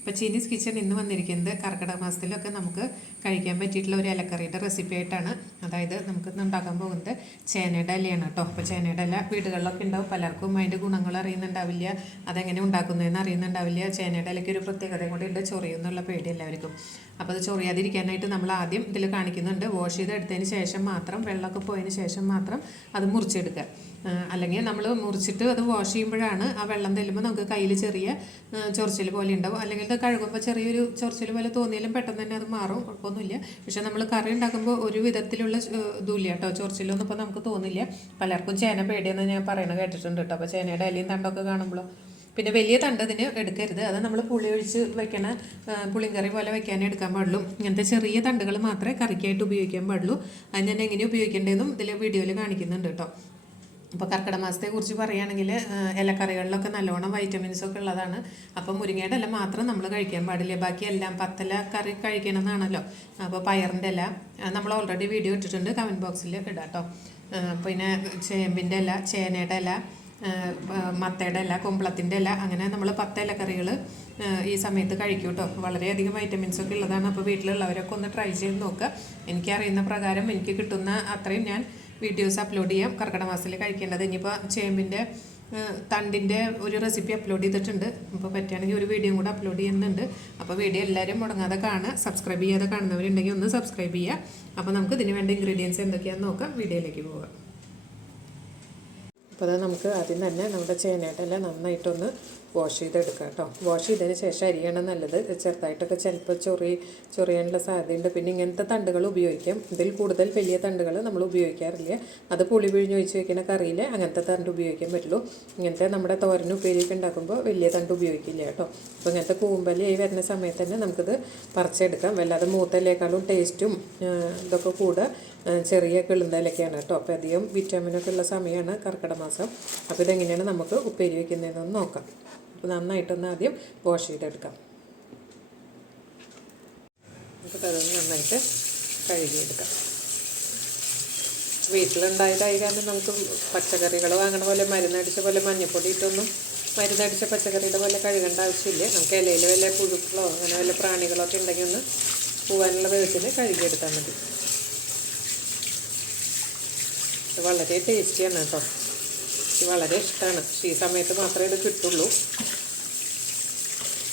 ഇപ്പോൾ Chinese kitchen ഇന്ന് വന്നിരിക്കുന്നത് കർക്കിടക മാസത്തിലൊക്കെ നമുക്ക് കഴിക്കാൻ പറ്റിയിട്ടുള്ള ഒരു ഇലക്കറിയുടെ റെസിപ്പി ആയിട്ടാണ്. അതായത് നമുക്ക് ഉണ്ടാക്കാൻ പോകുന്നത് ചേനയുടെ ഇലയാണ് കേട്ടോ. അപ്പോൾ ചേനയുടെ ഇല വീടുകളിലൊക്കെ ഉണ്ടാവും. പലർക്കും അതിന്റെ ഗുണങ്ങൾ അറിയുന്നുണ്ടാവില്ല. അതെങ്ങനെ ഉണ്ടാക്കുന്നതെന്ന് അറിയുന്നുണ്ടാവില്ല. ചേനയുടെ ഇലയ്ക്ക് ഒരു പ്രത്യേകതയും കൂടി ഉണ്ട്. ചൊറിയുന്നുള്ള പേടി എല്ലാവർക്കും. അപ്പോൾ അത് ചൊറിയാതിരിക്കാനായിട്ട് നമ്മൾ ആദ്യം ഇതിൽ കാണിക്കുന്നുണ്ട്. വാഷ് ചെയ്തെടുത്തതിന് ശേഷം മാത്രം വെള്ളമൊക്കെ പോയതിന് ശേഷം മാത്രം അത് മുറിച്ചെടുക്കുക. അല്ലെങ്കിൽ നമ്മൾ മുറിച്ചിട്ട് അത് വാഷ് ചെയ്യുമ്പോഴാണ് ആ വെള്ളം തെല്ലുമ്പോൾ നമുക്ക് കയ്യിൽ ചെറിയ ചൊറിച്ചിൽ പോലെ ഉണ്ടാവും. അല്ലെങ്കിൽ ഇത് കഴുകുമ്പോൾ ചെറിയൊരു ചൊറിച്ചിൽ പോലെ തോന്നിയാലും പെട്ടെന്ന് തന്നെ അത് മാറും. കുഴപ്പമൊന്നുമില്ല. പക്ഷേ നമ്മൾ കറി ഉണ്ടാക്കുമ്പോൾ ഒരു വിധത്തിലുള്ള ഇതുമില്ല കേട്ടോ. ചൊറിച്ചിലൊന്നും ഇപ്പോൾ നമുക്ക് തോന്നില്ല. പലർക്കും ചേന പേടിയെന്ന് ഞാൻ പറയണത് കേട്ടിട്ടുണ്ട് കേട്ടോ. അപ്പോൾ ചേനയുടെ ഇലയും തണ്ടൊക്കെ കാണുമ്പോൾ പിന്നെ വലിയ തണ്ട് അതിന് എടുക്കരുത്. അത് നമ്മൾ പുളി ഒഴിച്ച് വെക്കണ പുളിങ്കറി പോലെ വെക്കാനേ എടുക്കാൻ പാടുള്ളൂ. ഇങ്ങനത്തെ ചെറിയ തണ്ടുകൾ മാത്രമേ കറിക്കായിട്ട് ഉപയോഗിക്കാൻ പാടുള്ളൂ. അത് ഞാൻ എങ്ങനെ ഉപയോഗിക്കേണ്ടതെന്നും ഇതിൽ വീഡിയോയിൽ കാണിക്കുന്നുണ്ട് കേട്ടോ. അപ്പോൾ കർക്കിടക മാസത്തെക്കുറിച്ച് പറയുകയാണെങ്കിൽ ഇലക്കറികളിലൊക്കെ നല്ലോണം വൈറ്റമിൻസ് ഒക്കെ ഉള്ളതാണ്. അപ്പോൾ മുരിങ്ങയുടെ ഇല മാത്രം നമ്മൾ കഴിക്കാൻ പാടില്ല. ബാക്കി എല്ലാം പത്തല കറി കഴിക്കണം എന്നാണല്ലോ അപ്പോൾ പയറിന്റെ ഇല നമ്മൾ ഓൾറെഡി വീഡിയോ ഇട്ടിട്ടുണ്ട്. കമന്റ് ബോക്സിൽ ഇടാം കേട്ടോ പിന്നെ ചേമ്പിന്റെ ഇല ചേനയുടെ ഇല മത്തയുടെ ഇല കുമ്പളത്തിന്റെ ഇല അങ്ങനെ നമ്മൾ പത്ത് ഇലക്കറികൾ ഈ സമയത്ത് കഴിക്കും കേട്ടോ വളരെയധികം വൈറ്റമിൻസ് ഒക്കെ ഉള്ളതാണ്. അപ്പോൾ വീട്ടിലുള്ളവരൊക്കെ ഒന്ന് ട്രൈ ചെയ്ത് നോക്കുക എനിക്കറിയുന്ന പ്രകാരം എനിക്ക് കിട്ടുന്ന അത്രയും ഞാൻ വീഡിയോസ് അപ്ലോഡ് ചെയ്യാം. കർക്കിടക മാസത്തിൽ കഴിക്കേണ്ടത്. ഇനിയിപ്പോൾ ചേമ്പിന്റെ തണ്ടിന്റെ ഒരു റെസിപ്പി അപ്ലോഡ് ചെയ്തിട്ടുണ്ട്. അപ്പോൾ പറ്റുകയാണെങ്കിൽ ഒരു വീഡിയോ കൂടെ അപ്ലോഡ് ചെയ്യുന്നുണ്ട്. അപ്പോൾ വീഡിയോ എല്ലാവരും മുടങ്ങാതെ കാണുക. സബ്സ്ക്രൈബ് ചെയ്യാതെ കാണുന്നവരുണ്ടെങ്കിൽ ഒന്ന് സബ്സ്ക്രൈബ് ചെയ്യുക. അപ്പോൾ നമുക്ക് ഇതിന് വേണ്ട ഇൻഗ്രീഡിയൻസ് എന്തൊക്കെയാണെന്ന് നോക്കാം. വീഡിയോയിലേക്ക് പോകാം അപ്പോൾ അത് നമുക്ക് ആദ്യം തന്നെ നമ്മുടെ ചേനയിട്ടെല്ലാം നന്നായിട്ടൊന്ന് വാഷ് ചെയ്തെടുക്കുക കേട്ടോ. വാഷ് ചെയ്തതിന് ശേഷം അരിയണം നല്ലത്. ചെറുതായിട്ടൊക്കെ ചിലപ്പോൾ ചൊറി ചൊറിയാനുള്ള സാധ്യതയുണ്ട്. പിന്നെ ഇങ്ങനത്തെ തണ്ടുകൾ ഉപയോഗിക്കാം. ഇതിൽ കൂടുതൽ വലിയ തണ്ടുകൾ നമ്മൾ ഉപയോഗിക്കാറില്ല. അത് പുളി പിഴിഞ്ഞ് ഒഴിച്ച് വയ്ക്കുന്ന കറിയിൽ അങ്ങനത്തെ തണ്ട് ഉപയോഗിക്കാൻ പറ്റുള്ളൂ. ഇങ്ങനത്തെ നമ്മുടെ തോരനും ഉപ്പേരിയൊക്കെ ഉണ്ടാക്കുമ്പോൾ വലിയ തണ്ട് ഉപയോഗിക്കില്ല കേട്ടോ. അപ്പോൾ ഇങ്ങനത്തെ കൂമ്പലിയായി വരുന്ന സമയത്ത് തന്നെ നമുക്കിത് പറിച്ചെടുക്കാം. വല്ലാതെ മൂത്തലേക്കാളും ടേസ്റ്റും ഇതൊക്കെ കൂടെ ചെറിയ കിളുന്തലൊക്കെയാണ് കേട്ടോ. അപ്പോൾ അധികം വിറ്റാമിനൊക്കെ ഉള്ള സമയമാണ് കർക്കിടക മാസം. അപ്പോൾ ഇതെങ്ങനെയാണ് നമുക്ക് ഉപ്പേരി വയ്ക്കുന്നതെന്ന് നോക്കാം. അപ്പോൾ നന്നായിട്ടൊന്ന് ആദ്യം വാഷ് ചെയ്തെടുക്കാം. നമുക്ക് അതൊന്ന് നന്നായിട്ട് കഴുകിയെടുക്കാം. വീട്ടിലുണ്ടായതായി കാരണം നമുക്ക് പച്ചക്കറികൾ വാങ്ങണ പോലെ മരുന്നടിച്ച പോലെ മഞ്ഞപ്പൊടി ഇട്ടൊന്നും മരുന്നടിച്ച പച്ചക്കറിയുടെ പോലെ കഴുകേണ്ട ആവശ്യമില്ല. നമുക്ക് ഇലയിൽ വല്ല പുഴുക്കളോ അങ്ങനെ വല്ല പ്രാണികളോ ഒക്കെ ഉണ്ടെങ്കിൽ ഒന്ന് പോകാനുള്ള വിധത്തിൽ കഴുകിയെടുത്താൽ മതി. വളരെ ടേസ്റ്റിയാണ് കേട്ടോ. ഇത് വളരെ ഇഷ്ടമാണ് ഈ സമയത്ത് മാത്രമേ ഇത് കിട്ടുള്ളൂ.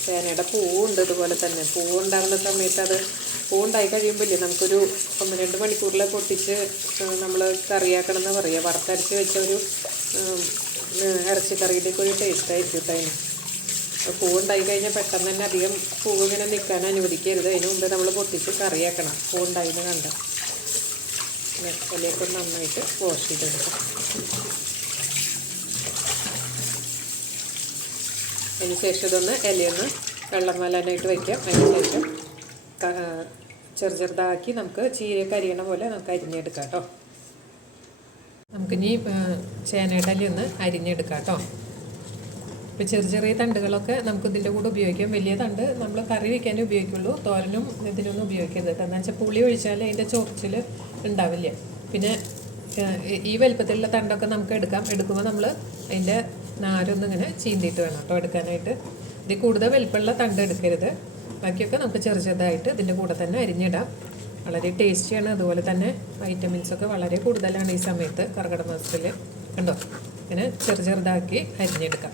ചേനയുടെ പൂവുണ്ട് ഇതുപോലെ തന്നെ. പൂവുണ്ടാകുന്ന സമയത്ത് അത് പൂവുണ്ടായി കഴിയുമ്പോൾ ഇല്ലേ നമുക്കൊരു ഒന്ന് രണ്ട് മണിക്കൂറിൽ പൊട്ടിച്ച് നമ്മൾ കറിയാക്കണം എന്ന് പറയുക വറുത്തരച്ച് വെച്ച ഒരു ഇറച്ചിക്കറിയിലേക്ക് ഒരു ടേസ്റ്റ് ആയിരിക്കും അതിന്. പൂവുണ്ടായി കഴിഞ്ഞാൽ പെട്ടെന്ന് തന്നെ അധികം പൂവ് ഇങ്ങനെ നിൽക്കാൻ അനുവദിക്കരുത്. അതിന് മുമ്പ് നമ്മൾ പൊട്ടിച്ച് കറിയാക്കണം. പൂവുണ്ടായിന്ന് കണ്ട്. ഇലയൊക്കെ നന്നായിട്ട് വാഷ് ചെയ്തെടുക്കാം. അതിന് ശേഷം ഇതൊന്ന് ഇലയൊന്ന് വെള്ളം വലാനായിട്ട് വയ്ക്കാം. അതിന് ശേഷം ചെറു ചെറുതാക്കി നമുക്ക് ചീരയൊക്കെ അരിയണ പോലെ നമുക്ക് അരിഞ്ഞെടുക്കാം കേട്ടോ. നമുക്കിനി ചേനയുടെ ഒന്ന് അരിഞ്ഞെടുക്കാം കേട്ടോ. ഇപ്പോൾ ചെറിയ ചെറിയ തണ്ടുകളൊക്കെ നമുക്ക് ഇതിന്റെ കൂടെ ഉപയോഗിക്കാം. വലിയ തണ്ട് നമ്മൾ കറി വയ്ക്കാനേ ഉപയോഗിക്കുള്ളൂ. തോരനും ഇതിനൊന്നും ഉപയോഗിക്കരുത് കേട്ടോ. എന്താ വെച്ചാൽ പുളി ഒഴിച്ചാൽ അതിന്റെ ചൊറിച്ചിൽ ഉണ്ടാവില്ല. പിന്നെ ഈ വലുപ്പത്തിലുള്ള തണ്ടൊക്കെ നമുക്ക് എടുക്കാം. എടുക്കുമ്പോൾ നമ്മൾ അതിന്റെ നാരൊന്നും ഇങ്ങനെ ചീന്തിയിട്ട് വേണം കേട്ടോ എടുക്കാനായിട്ട്. ഇതിൽ കൂടുതൽ വലിപ്പമുള്ള തണ്ട് എടുക്കരുത്. ബാക്കിയൊക്കെ നമുക്ക് ചെറു ചെറുതായിട്ട് ഇതിന്റെ കൂടെ തന്നെ അരിഞ്ഞിടാം. വളരെ ടേസ്റ്റിയാണ്. അതുപോലെ തന്നെ വൈറ്റമിൻസ് ഒക്കെ വളരെ കൂടുതലാണ് ഈ സമയത്ത് കർക്കിടക മാസത്തിൽ കണ്ടോ? ഇങ്ങനെ ചെറു ചെറുതാക്കി അരിഞ്ഞെടുക്കാം.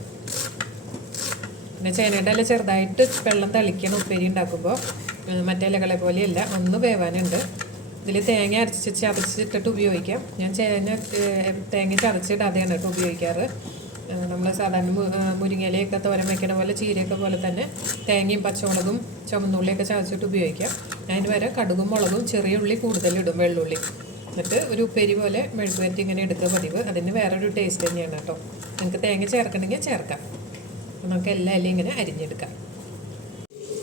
പിന്നെ ചേനയുടെ ഇല ചെറുതായിട്ട് വെള്ളം തളിക്കണം. ഉപ്പേരി ഉണ്ടാക്കുമ്പോൾ മറ്റേ ഇലകളെ പോലെയല്ല. ഒന്ന് വേവാനുണ്ട്. ഇതിൽ തേങ്ങ അരച്ച് ചതച്ചിട്ടിട്ട് ഉപയോഗിക്കാം. ഞാൻ ചേന തേങ്ങ ചതച്ചിടാതെയാണ് കേട്ടോ ഉപയോഗിക്കാറ്. നമ്മൾ സാധാരണ മുരിങ്ങയിലയൊക്കെ തോരൻ വയ്ക്കണ പോലെ ചീരയൊക്കെ പോലെ തന്നെ തേങ്ങയും പച്ചമുളകും ചുമന്നുള്ളിയൊക്കെ ചതച്ചിട്ട് ഉപയോഗിക്കാം. അതിന് വരെ കടുകും മുളകും ചെറിയ ഉള്ളി കൂടുതലിടും വെള്ളുള്ളി. എന്നിട്ട് ഒരു ഉപ്പേരി പോലെ മെഴുകുവരട്ടി ഇങ്ങനെ എടുക്കുക പതിവ്. അതിന് വേറൊരു ടേസ്റ്റ് തന്നെയാണ് കേട്ടോ. നിങ്ങൾക്ക് തേങ്ങ ചേർക്കണമെങ്കിൽ ചേർക്കാം. നമുക്ക് എല്ലാ ഇലയും ഇങ്ങനെ അരിഞ്ഞെടുക്കാം.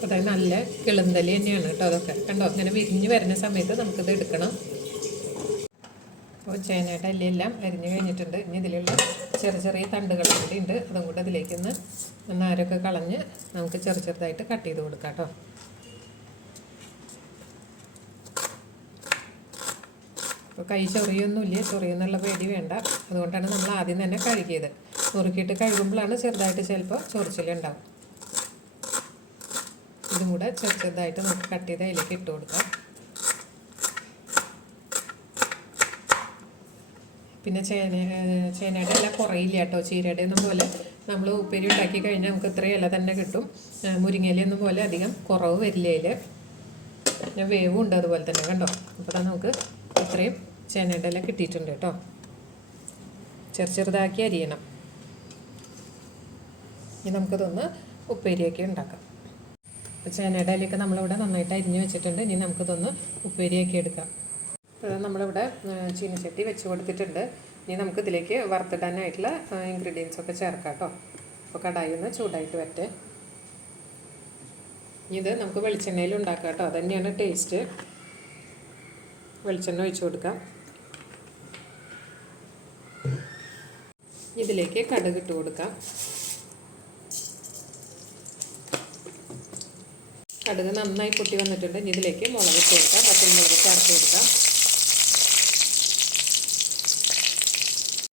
അതായത് നല്ല കിളന്തലി തന്നെയാണ് കേട്ടോ അതൊക്കെ. കണ്ടോ? ഇങ്ങനെ വിരിഞ്ഞ് വരുന്ന സമയത്ത് നമുക്കിത് എടുക്കണം. അപ്പോൾ ചേനയുടെ എല്ലാം അരിഞ്ഞു കഴിഞ്ഞിട്ടുണ്ട്. ഇനി ഇതിലുള്ള ചെറിയ ചെറിയ തണ്ടുകൾ കൂടി ഉണ്ട്. അതും കൂടെ അതിലേക്ക് ഒന്ന് നന്നാരൊക്കെ കളഞ്ഞ് നമുക്ക് ചെറു ചെറുതായിട്ട് കട്ട് ചെയ്ത് കൊടുക്കാം കേട്ടോ. അപ്പോൾ കൈ ചൊറിയൊന്നുമില്ല. ചൊറിയെന്നുള്ള പേടി വേണ്ട. അതുകൊണ്ടാണ് നമ്മൾ ആദ്യം തന്നെ കഴുകിയത്. നുറുക്കിയിട്ട് കഴുകുമ്പോഴാണ് ചെറുതായിട്ട് ചിലപ്പോൾ ചൊറിച്ചിലുണ്ടാവും. ഇതും കൂടെ ചെറു ചെറുതായിട്ട് നമുക്ക് കട്ട് ചെയ്ത് അതിലേക്ക് ഇട്ട് കൊടുക്കാം. പിന്നെ ചേന ചേനയുടെ ഇല കുറയില്ല കേട്ടോ. ചീരയുടെ ഒന്നും പോലെ നമ്മൾ ഉപ്പേരി ഉണ്ടാക്കി കഴിഞ്ഞാൽ നമുക്ക് ഇത്രയും ഇല തന്നെ കിട്ടും. മുരിങ്ങയിലൊന്നും പോലെ അധികം കുറവ് വരില്ല അതിൽ. പിന്നെ വേവും ഉണ്ട് അതുപോലെ തന്നെ കണ്ടോ? അപ്പോൾ നമുക്ക് ഇത്രയും ചേനയുടെ ഇല കിട്ടിയിട്ടുണ്ട് കേട്ടോ. ചെറു ചെറുതാക്കി അരിയണം. ഇനി നമുക്കിതൊന്ന് ഉപ്പേരിയൊക്കെ ഉണ്ടാക്കാം. അപ്പോൾ ചേനയുടെ ഇലയൊക്കെ നമ്മളിവിടെ നന്നായിട്ട് അരിഞ്ഞ് വെച്ചിട്ടുണ്ട്. ഇനി നമുക്കിതൊന്ന് ഉപ്പേരിയൊക്കെ എടുക്കാം. നമ്മളിവിടെ ചീനച്ചട്ടി വെച്ച് കൊടുത്തിട്ടുണ്ട്. ഇനി നമുക്ക് ഇതിലേക്ക് വറുത്തിടാനായിട്ടുള്ള ഇൻഗ്രീഡിയൻസ് ഒക്കെ ചേർക്കാം കേട്ടോ അപ്പോൾ കടായി ഒന്ന് ചൂടായിട്ട് വരട്ടെ. ഇനി ഇത് നമുക്ക് വെളിച്ചെണ്ണയിൽ ഉണ്ടാക്കാം കേട്ടോ അതുതന്നെയാണ് ടേസ്റ്റ് വെളിച്ചെണ്ണ ഒഴിച്ചു കൊടുക്കാം. ഇതിലേക്ക് കടുക് ഇട്ട് കൊടുക്കാം. കടുക് നന്നായി പൊട്ടി വന്നിട്ടുണ്ട്. ഇനി ഇതിലേക്ക് മുളക് ഇട്ട് കൊടുക്കാം. പച്ചമുളക് ചേർത്ത് കൊടുക്കാം.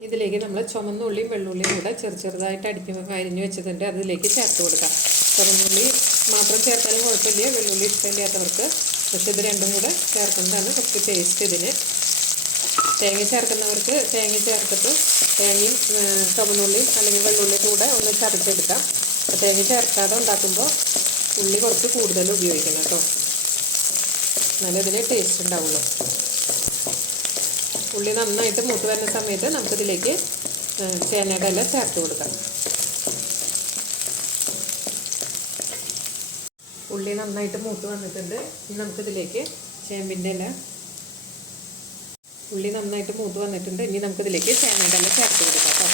ഇതിലേക്ക് നമ്മൾ ചുമന്നുള്ളിയും വെള്ളുള്ളിയും കൂടെ ചെറു ചെറുതായിട്ട് അടിക്ക് അരിഞ്ഞു വെച്ചിട്ടുണ്ട്. അതിലേക്ക് ചേർത്ത് കൊടുക്കാം. ചുമന്നുള്ളി മാത്രം ചേർത്താലും കുഴപ്പമില്ല. വെള്ളുള്ളി ഇഷ്ടമില്ലാത്തവർക്ക് പക്ഷെ ഇത് രണ്ടും കൂടെ ചേർക്കുന്നതാണ് കുറച്ച് ടേസ്റ്റ് ഇതിന്. തേങ്ങ ചേർക്കുന്നവർക്ക് തേങ്ങ ചേർത്തിട്ട് തേങ്ങയും ചുമന്നുള്ളിയും അല്ലെങ്കിൽ വെള്ളുള്ളിയും കൂടെ ഒന്ന് ചതച്ചെടുക്കാം. അപ്പോൾ തേങ്ങ ചേർക്കാതെ ഉണ്ടാക്കുമ്പോൾ ഉള്ളി കുറച്ച് കൂടുതൽ ഉപയോഗിക്കണം കേട്ടോ. എന്നാലേ ഇതിന് ടേസ്റ്റ് ഉണ്ടാവുള്ളൂ. ഉള്ളി നന്നായിട്ട് മൂത്ത് വരുന്ന സമയത്ത് നമുക്കിതിലേക്ക് ചേനയുടെ ഇല ചേർത്ത് കൊടുക്കാം. ഉള്ളി നന്നായിട്ട് മൂത്ത് വന്നിട്ടുണ്ട്. ഇനി നമുക്കിതിലേക്ക് ചേമ്പിന്റെ ഇല ഉള്ളി നന്നായിട്ട് മൂത്ത് വന്നിട്ടുണ്ട്. ഇനി നമുക്കിതിലേക്ക് ചേനയുടെ ഇല ചേർത്ത് കൊടുക്കാം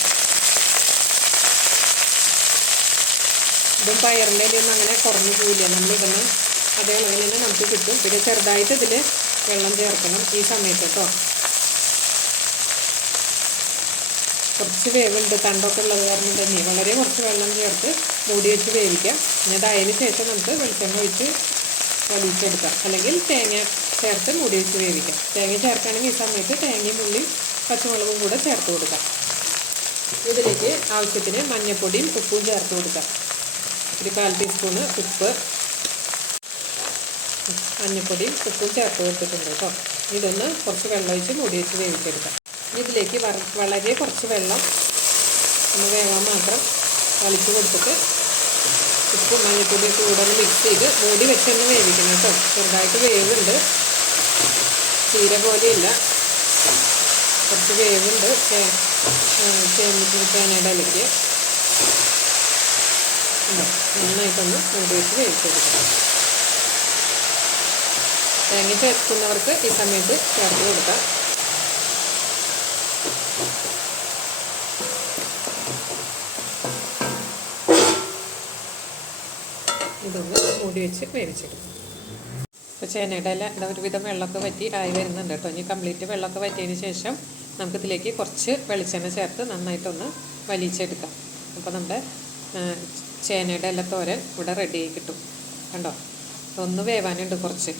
ഇതും പയറിന്റെ ഇലയൊന്നും അങ്ങനെ കുറഞ്ഞു പോവില്ല? നമ്മളിടുന്ന അതേ അളവിൽ തന്നെ നമുക്ക് കിട്ടും. പിന്നെ ചെറുതായിട്ട് ഇതിൽ വെള്ളം ചേർക്കണം ഈ സമയത്ത് കേട്ടോ. കുറച്ച് വേവുണ്ട്. തണ്ടൊക്കെ ഉള്ളത് കാരണം തന്നെ. വളരെ കുറച്ച് വെള്ളം ചേർത്ത് മൂടി വെച്ച് വേവിക്കാം പിന്നെ അതിന് ശേഷം നമുക്ക് വെളിച്ചെണ്ണ ഒഴിച്ച് വലിച്ചെടുക്കാം. അല്ലെങ്കിൽ തേങ്ങ ചേർത്ത് മൂടി വെച്ച് വേവിക്കാം. തേങ്ങ ചേർക്കുകയാണെങ്കിൽ ഈ സമയത്ത് തേങ്ങയും ഉള്ളിയും പച്ചമുളകും കൂടെ ചേർത്ത് കൊടുക്കാം. ഇതിലേക്ക് ആവശ്യത്തിന് മഞ്ഞൾപ്പൊടിയും ഉപ്പും ചേർത്ത് കൊടുക്കാം. ഒരു കാൽ ടീസ്പൂണ് ഉപ്പ്. മഞ്ഞൾപ്പൊടിയും ഉപ്പും ചേർത്ത് കൊടുത്തിട്ടുണ്ട് കേട്ടോ. ഇതൊന്ന് കുറച്ച് വെള്ളം ഒഴിച്ച് മൂടി വെച്ച് വേവിച്ചെടുക്കാം. ഇതിലേക്ക് വളരെ കുറച്ച് വെള്ളം ഒന്ന് വേവാൻ മാത്രം കളിച്ച് കൊടുത്തിട്ട് ഉപ്പും മഞ്ഞൾപ്പൊടിയും കൂടെ മിക്സ് ചെയ്ത് മൂടി വെച്ചൊന്ന് വേവിക്കണം കേട്ടോ. ചെറുതായിട്ട് വേവുണ്ട്. ചീര പോലെയില്ല. കുറച്ച് വേവുണ്ട്. ചേ ചേമ്പ് ചേനയുടെ ഇലയ്ക്ക്? നന്നായിട്ടൊന്ന് മൂടി വെച്ച് വേവിച്ചെടുക്കണം. തേങ്ങ ചേർക്കുന്നവർക്ക് ഈ സമയത്ത് ചേർത്ത് കൊടുക്കാം. ഇതൊന്ന് മൂടി വെച്ച് വേവിച്ചെടുക്കും. ഇപ്പോൾ ചേനയുടെ ഇല എന്താ ഒരുവിധം വെള്ളമൊക്കെ വറ്റി ആയി വരുന്നുണ്ട് കേട്ടോ. ഇനി കംപ്ലീറ്റ് വെള്ളമൊക്കെ വറ്റിയതിന് ശേഷം നമുക്കിതിലേക്ക് കുറച്ച് വെളിച്ചെണ്ണ ചേർത്ത് നന്നായിട്ടൊന്ന് വലിച്ചെടുക്കാം. അപ്പോൾ നമ്മുടെ ചേനയുടെ ഇല തോരൻ ഇവിടെ റെഡി ആയി കിട്ടും. കണ്ടോ? ഒന്ന് വേവാനുണ്ട് കുറച്ച്.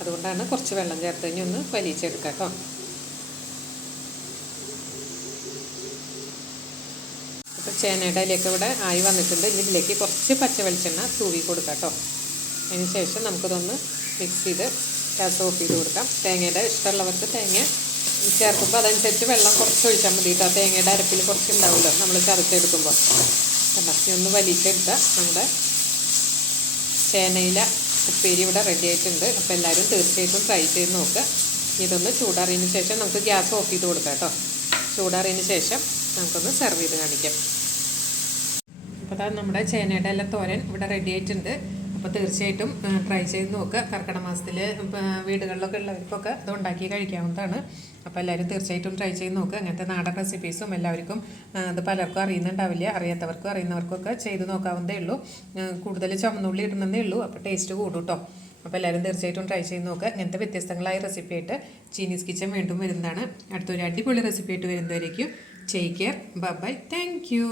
അതുകൊണ്ടാണ് കുറച്ച് വെള്ളം ചേർത്ത് ഇനി ഒന്ന് വലിച്ചെടുക്കാം കേട്ടോ. ചേനയുടെ ഇലയൊക്കെ ഇവിടെ ആയി വന്നിട്ടുണ്ട്. ഇനി ഇതിലേക്ക് കുറച്ച് പച്ച വെളിച്ചെണ്ണ തൂവി കൊടുക്കാം കേട്ടോ. അതിന് ശേഷം നമുക്കിതൊന്ന് മിക്സ് ചെയ്ത് ഗ്യാസ് ഓഫ് ചെയ്ത് കൊടുക്കാം. തേങ്ങയുടെ ഇഷ്ടമുള്ളവർക്ക് തേങ്ങ ചേർക്കുമ്പോൾ അതനുസരിച്ച് വെള്ളം കുറച്ച് ഒഴിച്ചാൽ മതി കേട്ടോ. തേങ്ങയുടെ അരപ്പിൽ കുറച്ച് ഉണ്ടാവുമല്ലോ നമ്മൾ ചതച്ചെടുക്കുമ്പോൾ. കണ്ടോ? ഒന്ന് വലിച്ചെടുത്താൽ നമ്മുടെ ചേനയില ഉപ്പേരി ഇവിടെ റെഡി ആയിട്ടുണ്ട്. അപ്പോൾ എല്ലാവരും തീർച്ചയായിട്ടും ട്രൈ ചെയ്ത് നോക്കുക ഇതൊന്ന് ചൂടാറിയതിന് ശേഷം നമുക്ക് ഗ്യാസ് ഓഫ് ചെയ്ത് കൊടുക്കാം കേട്ടോ. ചൂടാറിയതിന് ശേഷം നമുക്കൊന്ന് സെർവ് ചെയ്ത് കാണിക്കാം. അപ്പോൾ നമ്മുടെ ചേനയുടെ എല്ലാം തോരൻ ഇവിടെ റെഡി ആയിട്ടുണ്ട്. അപ്പോൾ തീർച്ചയായിട്ടും ട്രൈ ചെയ്ത് നോക്കുക കർക്കിടക മാസത്തിൽ വീടുകളിലൊക്കെ ഉള്ളവർക്കൊക്കെ ഇത് ഉണ്ടാക്കി കഴിക്കാവുന്നതാണ്. അപ്പോൾ എല്ലാവരും തീർച്ചയായിട്ടും ട്രൈ ചെയ്ത് നോക്കുക അങ്ങനത്തെ നാടൻ റെസിപ്പീസും എല്ലാവർക്കും അത് പലർക്കും അറിയുന്നുണ്ടാവില്ല. അറിയാത്തവർക്കും അറിയുന്നവർക്കൊക്കെ ചെയ്ത് നോക്കാവുന്നതേ ഉള്ളൂ. കൂടുതൽ ചുമന്നുള്ളി ഇടുന്നതേ ഉള്ളൂ. അപ്പോൾ ടേസ്റ്റ് കൂടും കേട്ടോ അപ്പോൾ എല്ലാവരും തീർച്ചയായിട്ടും ട്രൈ ചെയ്ത് നോക്കുക ഇങ്ങനത്തെ വ്യത്യസ്തങ്ങളായ റെസിപ്പി ആയിട്ട് ചീനീസ് കിച്ചൻ വീണ്ടും വരുന്നതാണ്. അടുത്തൊരു അടിപൊളി റെസിപ്പി ആയിട്ട് വരുന്നതായിരിക്കും take care bye thank you